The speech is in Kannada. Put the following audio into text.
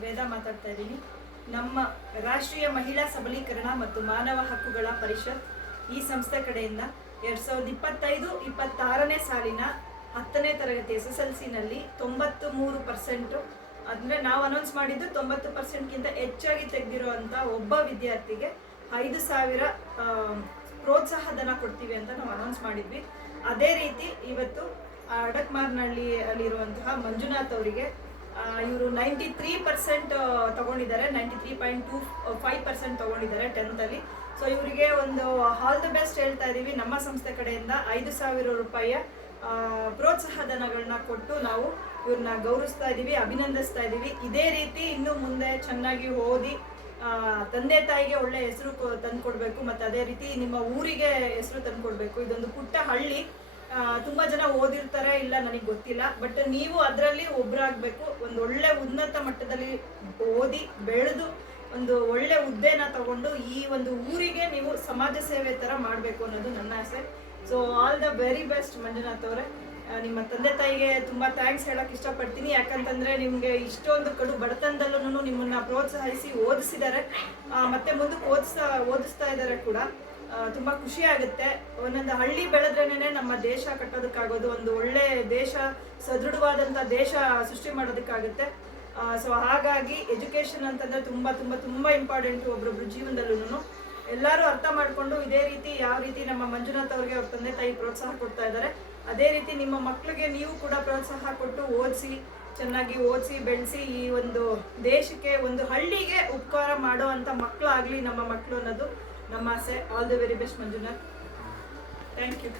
ವೇದ ಮಾತಾಡ್ತಾ ಇದ್ದೀನಿ. ನಮ್ಮ ರಾಷ್ಟ್ರೀಯ ಮಹಿಳಾ ಸಬಲೀಕರಣ ಮತ್ತು ಮಾನವ ಹಕ್ಕುಗಳ ಪರಿಷತ್ ಈ ಸಂಸ್ಥೆ ಕಡೆಯಿಂದ 2025-26ನೇ ಸಾಲಿನ 10ನೇ ತರಗತಿ SSLCನಲ್ಲಿ 93%, ಅಂದರೆ ನಾವು ಅನೌನ್ಸ್ ಮಾಡಿದ್ದು 90%ಗಿಂತ ಹೆಚ್ಚಾಗಿ ತೆಗೆದಿರುವಂಥ ಒಬ್ಬ ವಿದ್ಯಾರ್ಥಿಗೆ 5,000 ಪ್ರೋತ್ಸಾಹಧನ ಕೊಡ್ತೀವಿ ಅಂತ ನಾವು ಅನೌನ್ಸ್ ಮಾಡಿದ್ವಿ. ಅದೇ ರೀತಿ ಇವತ್ತು ಅಡಕ್ಮಾರ್ನಹಳ್ಳಿಯಲ್ಲಿರುವಂತಹ ಮಂಜುನಾಥ್ ಅವರಿಗೆ ಇವರು 93% ತಗೊಂಡಿದ್ದಾರೆ, 93.25% ತಗೊಂಡಿದ್ದಾರೆ 10th. ಸೊ ಇವರಿಗೆ ಒಂದು ಆಲ್ ದ ಬೆಸ್ಟ್ ಹೇಳ್ತಾ ಇದ್ದೀವಿ. ನಮ್ಮ ಸಂಸ್ಥೆ ಕಡೆಯಿಂದ 5,000 ರೂಪಾಯಿಯ ಪ್ರೋತ್ಸಾಹಧನಗಳನ್ನ ಕೊಟ್ಟು ನಾವು ಇವ್ರನ್ನ ಗೌರವಿಸ್ತಾ ಇದ್ದೀವಿ, ಅಭಿನಂದಿಸ್ತಾ ಇದ್ದೀವಿ. ಇದೇ ರೀತಿ ಇನ್ನು ಮುಂದೆ ಚೆನ್ನಾಗಿ ಓದಿ ತಂದೆ ತಾಯಿಗೆ ಒಳ್ಳೆ ಹೆಸರು ತಂದುಕೊಡ್ಬೇಕು, ಮತ್ತು ಅದೇ ರೀತಿ ನಿಮ್ಮ ಊರಿಗೆ ಹೆಸರು ತಂದುಕೊಡ್ಬೇಕು. ಇದೊಂದು ಪುಟ್ಟ ಹಳ್ಳಿ, ತುಂಬ ಜನ ಓದಿರ್ತಾರೆ, ಇಲ್ಲ ನನಗೆ ಗೊತ್ತಿಲ್ಲ, ಬಟ್ ನೀವು ಅದರಲ್ಲಿ ಒಬ್ಬರಾಗಬೇಕು. ಒಂದು ಒಳ್ಳೆ ಉನ್ನತ ಮಟ್ಟದಲ್ಲಿ ಓದಿ ಬೆಳೆದು ಒಂದು ಒಳ್ಳೆ ಹುದ್ದೆನ ತಗೊಂಡು ಈ ಒಂದು ಊರಿಗೆ ನೀವು ಸಮಾಜ ಸೇವೆ ಥರ ಮಾಡಬೇಕು ಅನ್ನೋದು ನನ್ನ ಆಸೆ. So all the very best Manjunath ಅವರೇ. ನಿಮ್ಮ ತಂದೆ ತಾಯಿಗೆ ತುಂಬ ಥ್ಯಾಂಕ್ಸ್ ಹೇಳೋಕ್ಕೆ ಇಷ್ಟಪಡ್ತೀನಿ. ಯಾಕಂತಂದರೆ ನಿಮಗೆ ಇಷ್ಟೊಂದು ಕಡು ಬಡತನದಲ್ಲೂ ನಿಮ್ಮನ್ನು ಪ್ರೋತ್ಸಾಹಿಸಿ ಓದಿಸಿದ್ದಾರೆ, ಮತ್ತು ಮುಂದಕ್ಕೆ ಓದಿಸ್ತಾ ಇದ್ದಾರೆ ಕೂಡ. ತುಂಬ ಖುಷಿ ಆಗುತ್ತೆ. ಒಂದೊಂದು ಹಳ್ಳಿ ಬೆಳೆದ್ರೇನೆ ನಮ್ಮ ದೇಶ ಕಟ್ಟೋದಕ್ಕಾಗೋದು, ಒಂದು ಒಳ್ಳೆ ದೇಶ, ಸದೃಢವಾದಂಥ ದೇಶ ಸೃಷ್ಟಿ ಮಾಡೋದಕ್ಕಾಗುತ್ತೆ. ಸೊ ಹಾಗಾಗಿ ಎಜುಕೇಷನ್ ಅಂತಂದರೆ ತುಂಬ ತುಂಬ ತುಂಬ ಇಂಪಾರ್ಟೆಂಟು ಒಬ್ಬೊಬ್ರು ಜೀವನದಲ್ಲೂ. ಎಲ್ಲರೂ ಅರ್ಥ ಮಾಡಿಕೊಂಡು ಇದೇ ರೀತಿ ಯಾವ ರೀತಿ ನಮ್ಮ ಮಂಜುನಾಥ್ ಅವ್ರಿಗೆ ಅವ್ರ ತಂದೆ ತಾಯಿ ಪ್ರೋತ್ಸಾಹ ಕೊಡ್ತಾ ಇದ್ದಾರೆ, ಅದೇ ರೀತಿ ನಿಮ್ಮ ಮಕ್ಕಳಿಗೆ ನೀವು ಕೂಡ ಪ್ರೋತ್ಸಾಹ ಕೊಟ್ಟು ಓದಿಸಿ, ಚೆನ್ನಾಗಿ ಓದಿಸಿ ಬೆಳೆಸಿ ಈ ಒಂದು ದೇಶಕ್ಕೆ, ಒಂದು ಹಳ್ಳಿಗೆ ಉಪಕಾರ ಮಾಡೋ ಅಂಥ ಮಕ್ಕಳಾಗಲಿ ನಮ್ಮ ಮಕ್ಕಳು ಅನ್ನೋದು ನಮ್ಮ ಆಸೆ. All the very best Manjunath. Thank you.